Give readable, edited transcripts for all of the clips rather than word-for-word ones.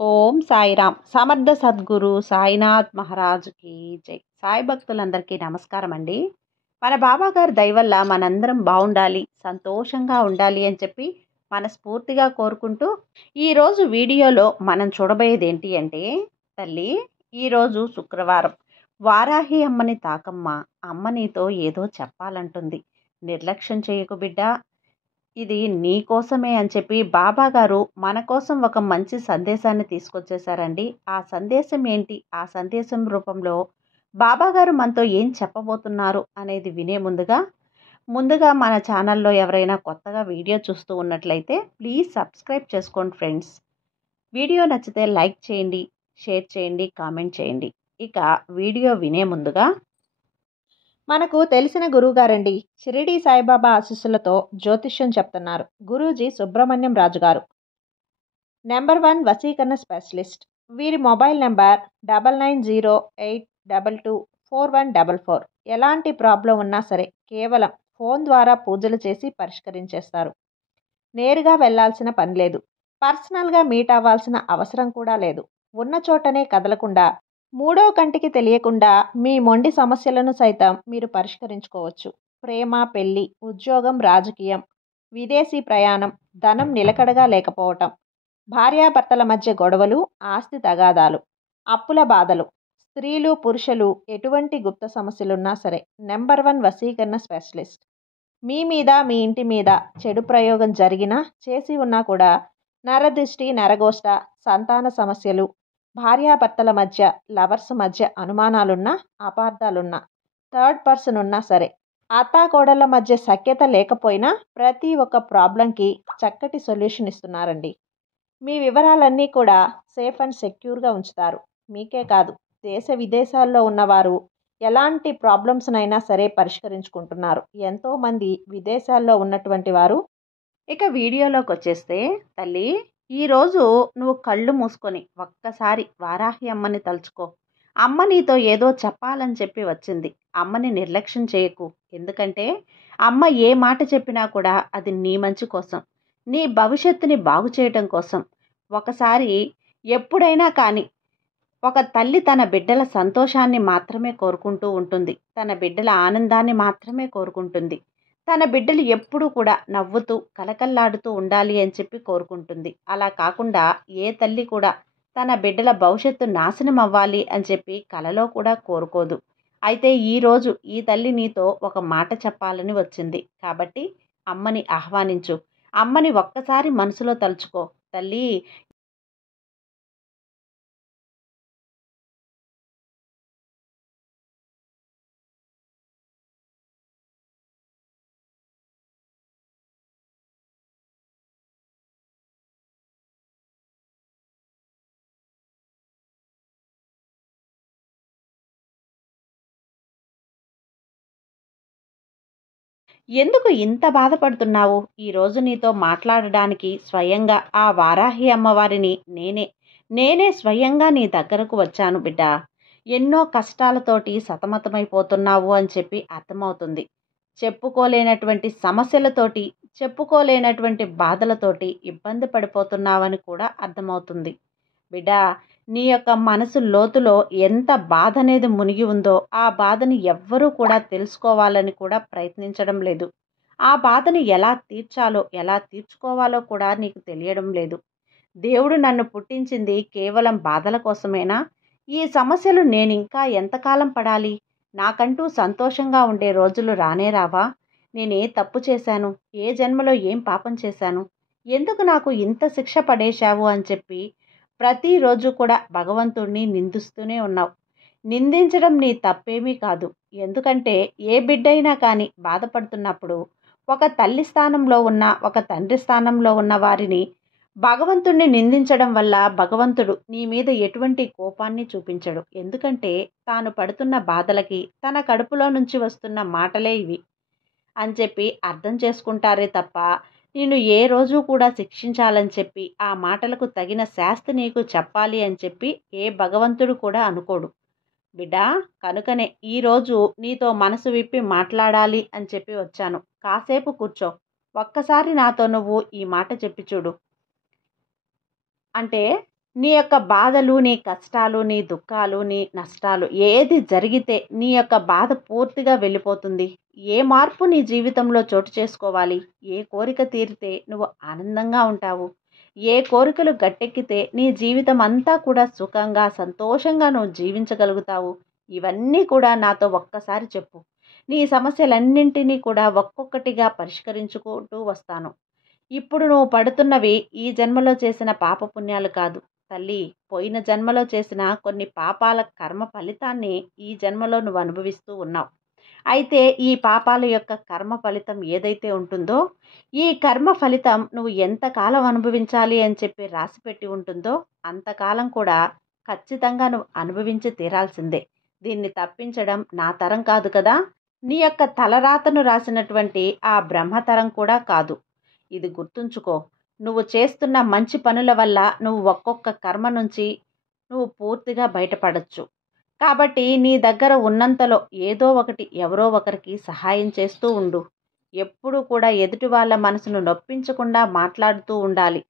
ఓం సాయిరామ్. సమర్థ సద్గురు సాయినాథ్ మహారాజుకి జై. సాయి భక్తులందరికీ నమస్కారం అండి. మన బాబాగారి దయ వల్ల మనందరం బాగుండాలి, సంతోషంగా ఉండాలి అని చెప్పి మనస్ఫూర్తిగా కోరుకుంటూ ఈరోజు వీడియోలో మనం చూడబోయేది ఏంటి అంటే, తల్లి, ఈరోజు శుక్రవారం. వారాహి అమ్మని తాకమ్మ. అమ్మ నీతో ఏదో చెప్పాలంటుంది. నిర్లక్ష్యం చేయకు బిడ్డ, ఇది నీ కోసమే అని చెప్పి బాబా గారు మన కోసం ఒక మంచి సందేశాన్ని తీసుకొచ్చేసారండి. ఆ సందేశం ఏంటి, ఆ సందేశం రూపంలో బాబా గారు మనతో ఏం చెప్పబోతున్నారు అనేది వినే ముందుగా మన ఛానల్లో ఎవరైనా కొత్తగా వీడియో చూస్తూ ఉన్నట్లయితే ప్లీజ్ సబ్స్క్రైబ్ చేసుకోండి ఫ్రెండ్స్. వీడియో నచ్చితే లైక్ చేయండి, షేర్ చేయండి, కామెంట్ చేయండి. ఇక వీడియో వినే ముందుగా మనకు తెలిసిన గురువుగారండి, షిరిడి సాయిబాబా ఆశీస్సులతో జ్యోతిష్యం చెప్తున్నారు గురూజీ సుబ్రహ్మణ్యం రాజు గారు. నెంబర్ 1 వశీకరణ స్పెషలిస్ట్. వీరి మొబైల్ నెంబర్ 9908224144. ఎలాంటి ప్రాబ్లం ఉన్నా సరే కేవలం ఫోన్ ద్వారా పూజలు చేసి పరిష్కరించేస్తారు. నేరుగా వెళ్లాల్సిన పని లేదు. పర్సనల్గా మీట్ అవ్వాల్సిన అవసరం కూడా లేదు. ఉన్న చోటనే కదలకుండా, మూడో కంటికి తెలియకుండా మీ మొండి సమస్యలను సైతం మీరు పరిష్కరించుకోవచ్చు. ప్రేమ, పెళ్లి, ఉద్యోగం, రాజకీయం, విదేశీ ప్రయాణం, ధనం నిలకడగా లేకపోవటం, భార్యాభర్తల మధ్య గొడవలు, ఆస్తి తగాదాలు, అప్పుల బాధలు, స్త్రీలు పురుషులు ఎటువంటి గుప్త సమస్యలున్నా సరే నెంబర్ 1 వశీకరణ స్పెషలిస్ట్. మీ మీద, మీ ఇంటి మీద చెడు ప్రయోగం జరిగినా, చేసి ఉన్నా కూడా నరదృష్టి, నరగోష్ట, సంతాన సమస్యలు, భార్యాభర్తల మధ్య, లవర్స్ మధ్య అనుమానాలున్నా, అపార్థాలున్నా, థర్డ్ పర్సన్ ఉన్నా సరే, అత్తాకోడళ్ళ మధ్య సఖ్యత లేకపోయినా ప్రతి ఒక్క ప్రాబ్లంకి చక్కటి సొల్యూషన్ ఇస్తున్నారండి. మీ వివరాలన్నీ కూడా సేఫ్ అండ్ సెక్యూర్గా ఉంచుతారు. మీకే కాదు, దేశ విదేశాల్లో ఉన్నవారు ఎలాంటి ప్రాబ్లమ్స్నైనా సరే పరిష్కరించుకుంటున్నారు. ఎంతోమంది విదేశాల్లో ఉన్నటువంటి వారు. ఇక వీడియోలోకి వచ్చేస్తే, తల్లి, ఈరోజు నువ్వు కళ్ళు మూసుకొని ఒక్కసారి వారాహి అమ్మని తలుచుకో. అమ్మ నీతో ఏదో చెప్పాలని చెప్పి వచ్చింది. అమ్మని నిర్లక్ష్యం చేయకు. ఎందుకంటే అమ్మ ఏ మాట చెప్పినా కూడా అది నీ మంచి కోసం, నీ భవిష్యత్తుని బాగు చేయటం కోసం. ఒకసారి ఎప్పుడైనా కానీ ఒక తల్లి తన బిడ్డల సంతోషాన్ని మాత్రమే కోరుకుంటూ ఉంటుంది. తన బిడ్డల ఆనందాన్ని మాత్రమే కోరుకుంటుంది. తన బిడ్డలు ఎప్పుడూ కూడా నవ్వుతూ కలకల్లాడుతూ ఉండాలి అని చెప్పి కోరుకుంటుంది. అలా కాకుండా ఏ తల్లి కూడా తన బిడ్డల భవిష్యత్తు నాశనం అవ్వాలి అని చెప్పి కలలో కూడా కోరుకోదు. అయితే ఈరోజు ఈ తల్లి నీతో ఒక మాట చెప్పాలని వచ్చింది. కాబట్టి అమ్మని ఆహ్వానించు. అమ్మని ఒక్కసారి మనసులో తలుచుకో. తల్లి, ఎందుకు ఇంత బాధపడుతున్నావు? ఈరోజు నీతో మాట్లాడడానికి స్వయంగా ఆ వారాహి అమ్మవారిని నేనే స్వయంగా నీ దగ్గరకు వచ్చాను బిడ్డ. ఎన్నో కష్టాలతోటి సతమతమైపోతున్నావు అని చెప్పి అర్థమవుతుంది. చెప్పుకోలేనటువంటి సమస్యలతోటి, చెప్పుకోలేనటువంటి బాధలతోటి ఇబ్బంది పడిపోతున్నావని కూడా అర్థమవుతుంది. బిడ్డా, నీ యొక్క మనసు లోతులో ఎంత బాధ అనేది మునిగి ఉందో ఆ బాధని ఎవ్వరూ కూడా తెలుసుకోవాలని కూడా ప్రయత్నించడం లేదు. ఆ బాధని ఎలా తీర్చాలో, ఎలా తీర్చుకోవాలో కూడా నీకు తెలియడం లేదు. దేవుడు నన్ను పుట్టించింది కేవలం బాధల కోసమేనా? ఈ సమస్యలు నేనింకా ఎంతకాలం పడాలి? నాకంటూ సంతోషంగా ఉండే రోజులు రానే రావా? నేనే తప్పు చేశాను? ఏ జన్మలో ఏం పాపం చేశాను? ఎందుకు నాకు ఇంత శిక్ష పడేశావు అని చెప్పి ప్రతిరోజు కూడా భగవంతుడిని నిందిస్తూనే ఉన్నావు. నిందించడం నీ తప్పేమీ కాదు. ఎందుకంటే ఏ బిడ్డైనా కానీ బాధపడుతున్నప్పుడు ఒక తల్లి స్థానంలో ఉన్న, ఒక తండ్రి స్థానంలో ఉన్న వారిని భగవంతుడిని నిందించడం వల్ల భగవంతుడు నీ మీద ఎటువంటి కోపాన్ని చూపించడు. ఎందుకంటే తాను పడుతున్న బాధలకి తన కడుపులో నుంచి వస్తున్న మాటలే ఇవి అని చెప్పి అర్థం చేసుకుంటారే తప్ప నిన్ను ఏ రోజు కూడా శిక్షించాలని చెప్పి ఆ మాటలకు తగిన శాస్తి నీకు చెప్పాలి అని చెప్పి ఏ భగవంతుడు కూడా అనుకోడు బిడ్డా. కనుకనే ఈరోజు నీతో మనసు విప్పి మాట్లాడాలి అని చెప్పి వచ్చాను. కాసేపు కూర్చో. ఒక్కసారి నాతో నువ్వు ఈ మాట చెప్పి చూడు. అంటే నీ యొక్క బాధలు, నీ కష్టాలు, నీ దుఃఖాలు, నీ నష్టాలు ఏది జరిగితే నీ యొక్క బాధ పూర్తిగా వెళ్ళిపోతుంది. ఏ మార్పు నీ జీవితంలో చోటు చేసుకోవాలి, ఏ కోరిక తీరితే నువ్వు ఆనందంగా ఉంటావు, ఏ కోరికలు గట్టెక్కితే నీ జీవితం అంతా కూడా సుఖంగా, సంతోషంగా నువ్వు జీవించగలుగుతావు. ఇవన్నీ కూడా నాతో ఒక్కసారి చెప్పు. నీ సమస్యలన్నింటినీ కూడా ఒక్కొక్కటిగా పరిష్కరించుకుంటూ వస్తాను. ఇప్పుడు నువ్వు పడుతున్నవి ఈ జన్మలో చేసిన పాపపుణ్యాలు కాదు తల్లి. పోయిన జన్మలో చేసిన కొన్ని పాపాల కర్మ ఫలితాన్ని ఈ జన్మలో నువ్వు అనుభవిస్తూ ఉన్నావు. అయితే ఈ పాపాల యొక్క కర్మ ఫలితం ఏదైతే ఉంటుందో, ఈ కర్మ ఫలితం నువ్వు ఎంతకాలం అనుభవించాలి అని చెప్పి రాసిపెట్టి ఉంటుందో అంతకాలం కూడా ఖచ్చితంగా నువ్వు అనుభవించి తీరాల్సిందే. దీన్ని తప్పించడం నా తరం కాదు కదా, నీ యొక్క తలరాతను రాసినటువంటి ఆ బ్రహ్మతరం కూడా కాదు. ఇది గుర్తుంచుకో. నువ్వు చేస్తున్న మంచి పనుల వల్ల నువ్వు ఒక్కొక్క కర్మ నుంచి నువ్వు పూర్తిగా బయటపడచ్చు. కాబట్టి నీ దగ్గర ఉన్నంతలో ఏదో ఒకటి ఎవరో ఒకరికి సహాయం చేస్తూ ఉండు. ఎప్పుడూ కూడా ఎదుటి వాళ్ళ మనసును నొప్పించకుండా మాట్లాడుతూ ఉండాలి.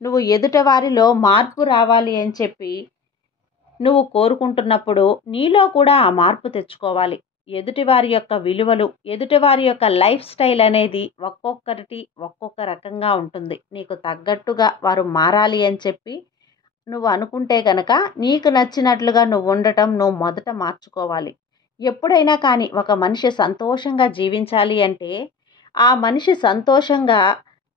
నువ్వు ఎదుటి వారిలో మార్పు రావాలి అని చెప్పి నువ్వు కోరుకుంటున్నప్పుడు నీలో కూడా ఆ మార్పు తెచ్చుకోవాలి. ఎదుటివారి యొక్క విలువలు, ఎదుటివారి యొక్క లైఫ్ స్టైల్ అనేది ఒక్కొక్కరికి ఒక్కొక్క రకంగా ఉంటుంది. నీకు తగ్గట్టుగా వారు మారాలి అని చెప్పి నువ్వు అనుకుంటే గనక నీకు నచ్చినట్లుగా నువ్వు ఉండటం నువ్వు మొదట మార్చుకోవాలి. ఎప్పుడైనా కానీ ఒక మనిషి సంతోషంగా జీవించాలి అంటే ఆ మనిషి సంతోషంగా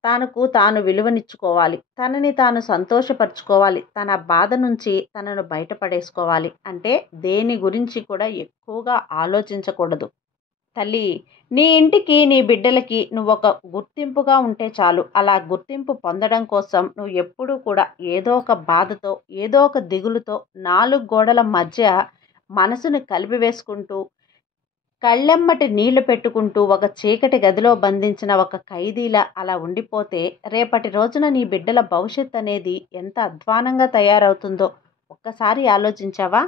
తనకు తాను విలువనిచ్చుకోవాలి. తనని తాను సంతోషపరుచుకోవాలి. తన బాధ నుంచి తనను బయటపడేసుకోవాలి. అంటే దేని గురించి కూడా ఎక్కువగా ఆలోచించకూడదు. తల్లి, నీ ఇంటికి, నీ బిడ్డలకి నువ్వొక గుర్తింపుగా ఉంటే చాలు. అలా గుర్తింపు పొందడం కోసం నువ్వు ఎప్పుడూ కూడా ఏదో ఒక బాధతో, ఏదో ఒక దిగులుతో 4 గోడల మధ్య మనసుని కలిపివేసుకుంటూ, కళ్ళెమ్మటి నీళ్లు పెట్టుకుంటూ ఒక చీకటి గదిలో బంధించిన ఒక ఖైదీలా అలా ఉండిపోతే రేపటి రోజున నీ బిడ్డల భవిష్యత్ అనేది ఎంత అధ్వానంగా తయారవుతుందో ఒక్కసారి ఆలోచించావా?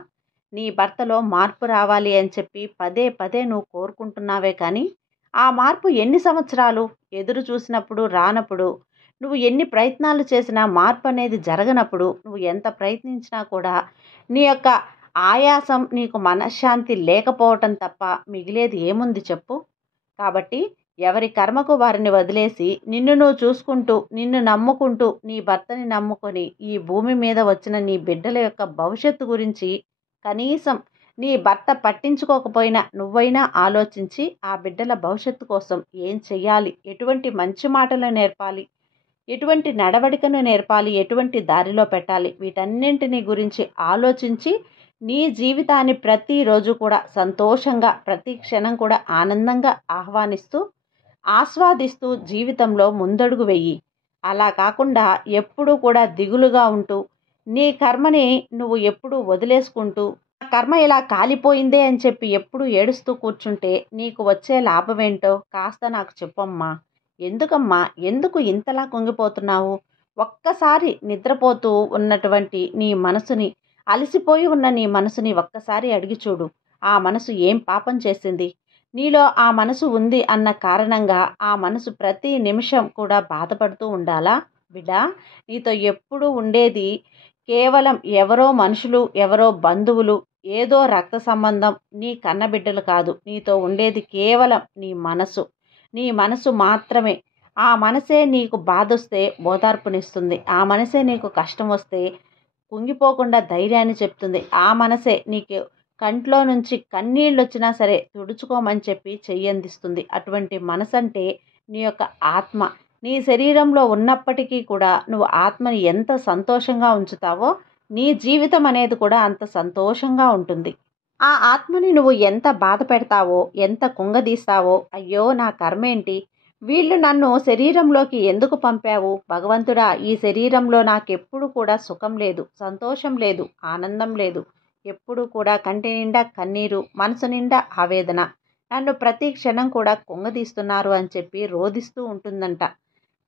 నీ భర్తలో మార్పు రావాలి అని చెప్పి పదే పదే నువ్వు కోరుకుంటున్నావే కానీ ఆ మార్పు ఎన్ని సంవత్సరాలు ఎదురు చూసినప్పుడు రానప్పుడు, నువ్వు ఎన్ని ప్రయత్నాలు చేసినా మార్పు అనేది జరగనప్పుడు, నువ్వు ఎంత ప్రయత్నించినా కూడా నీ యొక్క ఆయాసం, నీకు మనశ్శాంతి లేకపోవటం తప్ప మిగిలేది ఏముంది చెప్పు? కాబట్టి ఎవరి కర్మకు వారిని వదిలేసి నిన్ను నువ్వు చూసుకుంటూ, నిన్ను నమ్ముకుంటూ, నీ భర్తని నమ్ముకొని ఈ భూమి మీద వచ్చిన నీ బిడ్డల యొక్క భవిష్యత్తు గురించి కనీసం నీ భర్త పట్టించుకోకపోయినా నువ్వైనా ఆలోచించి ఆ బిడ్డల భవిష్యత్తు కోసం ఏం చెయ్యాలి, ఎటువంటి మంచి మాటలు నేర్పాలి, ఎటువంటి నడవడికను నేర్పాలి, ఎటువంటి దారిలో పెట్టాలి, వీటన్నింటినీ గురించి ఆలోచించి నీ జీవితాన్ని ప్రతిరోజు కూడా సంతోషంగా, ప్రతి క్షణం కూడా ఆనందంగా ఆస్వాదిస్తూ జీవితంలో ముందడుగు వెయ్యి. అలా కాకుండా ఎప్పుడూ కూడా దిగులుగా ఉంటూ నీ కర్మని నువ్వు ఎప్పుడూ వదిలేసుకుంటూ కర్మ ఇలా కాలిపోయిందే అని చెప్పి ఎప్పుడూ ఏడుస్తూ కూర్చుంటే నీకు వచ్చే లాభం ఏంటో కాస్త నాకు చెప్పమ్మా. ఎందుకమ్మా, ఎందుకు ఇంతలా కుంగిపోతున్నావు? ఒక్కసారి నిద్రపోతూ ఉన్నటువంటి నీ మనసుని, అలసిపోయి ఉన్న నీ మనసుని ఒక్కసారి అడిగి చూడు. ఆ మనసు ఏం పాపం చేసింది? నీలో ఆ మనసు ఉంది అన్న కారణంగా ఆ మనసు ప్రతి నిమిషం కూడా బాధపడుతూ ఉండాలా? బిడ్డా, నీతో ఎప్పుడూ ఉండేది కేవలం ఎవరో మనుషులు, ఎవరో బంధువులు, ఏదో రక్త సంబంధం, నీ కన్నబిడ్డలు కాదు. నీతో ఉండేది కేవలం నీ మనసు. నీ మనసు మాత్రమే. ఆ మనసే నీకు బాధొస్తే ఓదార్పునిస్తుంది. ఆ మనసే నీకు కష్టం వస్తే కుంగిపోకుండా ధైర్యాన్ని చెప్తుంది. ఆ మనసే నీకు కంట్లో నుంచి కన్నీళ్ళు వచ్చినా సరే తుడుచుకోమని చెప్పి చెయ్యందిస్తుంది. అటువంటి మనసంటే నీ యొక్క ఆత్మ. నీ శరీరంలో ఉన్నప్పటికీ కూడా నువ్వు ఆత్మని ఎంత సంతోషంగా ఉంచుతావో నీ జీవితం అనేది కూడా అంత సంతోషంగా ఉంటుంది. ఆ ఆత్మని నువ్వు ఎంత బాధ పెడతావో, ఎంత కుంగదీస్తావో, అయ్యో నా కర్మేంటి, వీళ్ళు నన్ను శరీరంలోకి ఎందుకు పంపావు భగవంతుడా, ఈ శరీరంలో నాకెప్పుడు కూడా సుఖం లేదు, సంతోషం లేదు, ఆనందం లేదు, ఎప్పుడు కూడా కంటి నిండా కన్నీరు, మనసు నిండా ఆవేదన, నన్ను ప్రతి క్షణం కూడా కుంగదీస్తున్నారు అని చెప్పి రోదిస్తూ ఉంటుందంట.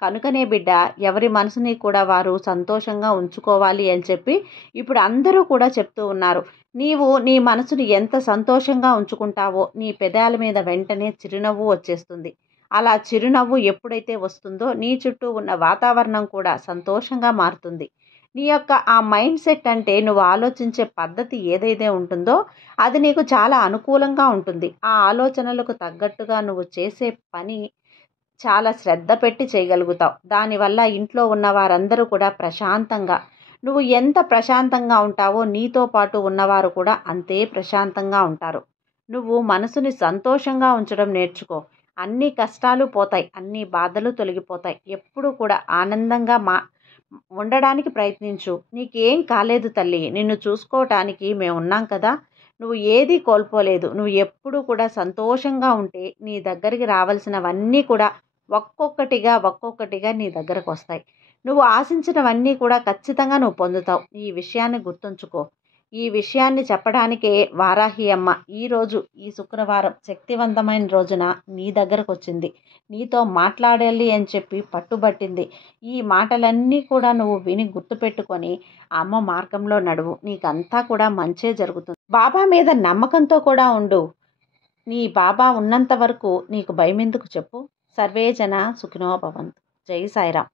కనుకనే బిడ్డ, ఎవరి మనసుని కూడా వారు సంతోషంగా ఉంచుకోవాలి అని చెప్పి ఇప్పుడు అందరూ కూడా చెప్తూ ఉన్నారు. నీవు నీ మనసుని ఎంత సంతోషంగా ఉంచుకుంటావో నీ పెదాల మీద వెంటనే చిరునవ్వు వచ్చేస్తుంది. అలా చిరునవ్వు ఎప్పుడైతే వస్తుందో నీ చుట్టూ ఉన్న వాతావరణం కూడా సంతోషంగా మారుతుంది. నీ యొక్క ఆ మైండ్ సెట్ అంటే నువ్వు ఆలోచించే పద్ధతి ఏదైతే ఉంటుందో అది నీకు చాలా అనుకూలంగా ఉంటుంది. ఆ ఆలోచనలకు తగ్గట్టుగా నువ్వు చేసే పని చాలా శ్రద్ధ పెట్టి చేయగలుగుతావు. దానివల్ల ఇంట్లో ఉన్న వారందరూ కూడా ప్రశాంతంగా, నువ్వు ఎంత ప్రశాంతంగా ఉంటావో నీతో పాటు ఉన్నవారు కూడా అంతే ప్రశాంతంగా ఉంటారు. నువ్వు మనసుని సంతోషంగా ఉంచడం నేర్చుకో. అన్ని కష్టాలు పోతాయి. అన్ని బాధలు తొలగిపోతాయి. ఎప్పుడూ కూడా ఆనందంగా ఉండడానికి ప్రయత్నించు. నీకేం కాలేదు తల్లి. నిన్ను చూసుకోవటానికి మేమున్నాం కదా! నువ్వు ఏదీ కోల్పోలేదు. నువ్వు ఎప్పుడూ కూడా సంతోషంగా ఉంటే నీ దగ్గరికి రావాల్సినవన్నీ కూడా ఒక్కొక్కటిగా నీ దగ్గరకొస్తాయి. నువ్వు ఆశించినవన్నీ కూడా ఖచ్చితంగా నువ్వు పొందుతావు. ఈ విషయాన్ని గుర్తుంచుకో. ఈ విషయాన్ని చెప్పడానికే వారాహి అమ్మ ఈరోజు ఈ శుక్రవారం శక్తివంతమైన రోజున నీ దగ్గరకొచ్చింది. నీతో మాట్లాడాలి అని చెప్పి పట్టుబట్టింది. ఈ మాటలన్నీ కూడా నువ్వు విని గుర్తుపెట్టుకొని అమ్మ మార్గంలో నడువు. నీకంతా కూడా మంచే జరుగుతుంది. బాబా మీద నమ్మకంతో కూడా ఉండు. నీ బాబా ఉన్నంత వరకు నీకు భయమెందుకు చెప్పు. సర్వే జన సుఖినో భవంతు. జై సాయిరాం.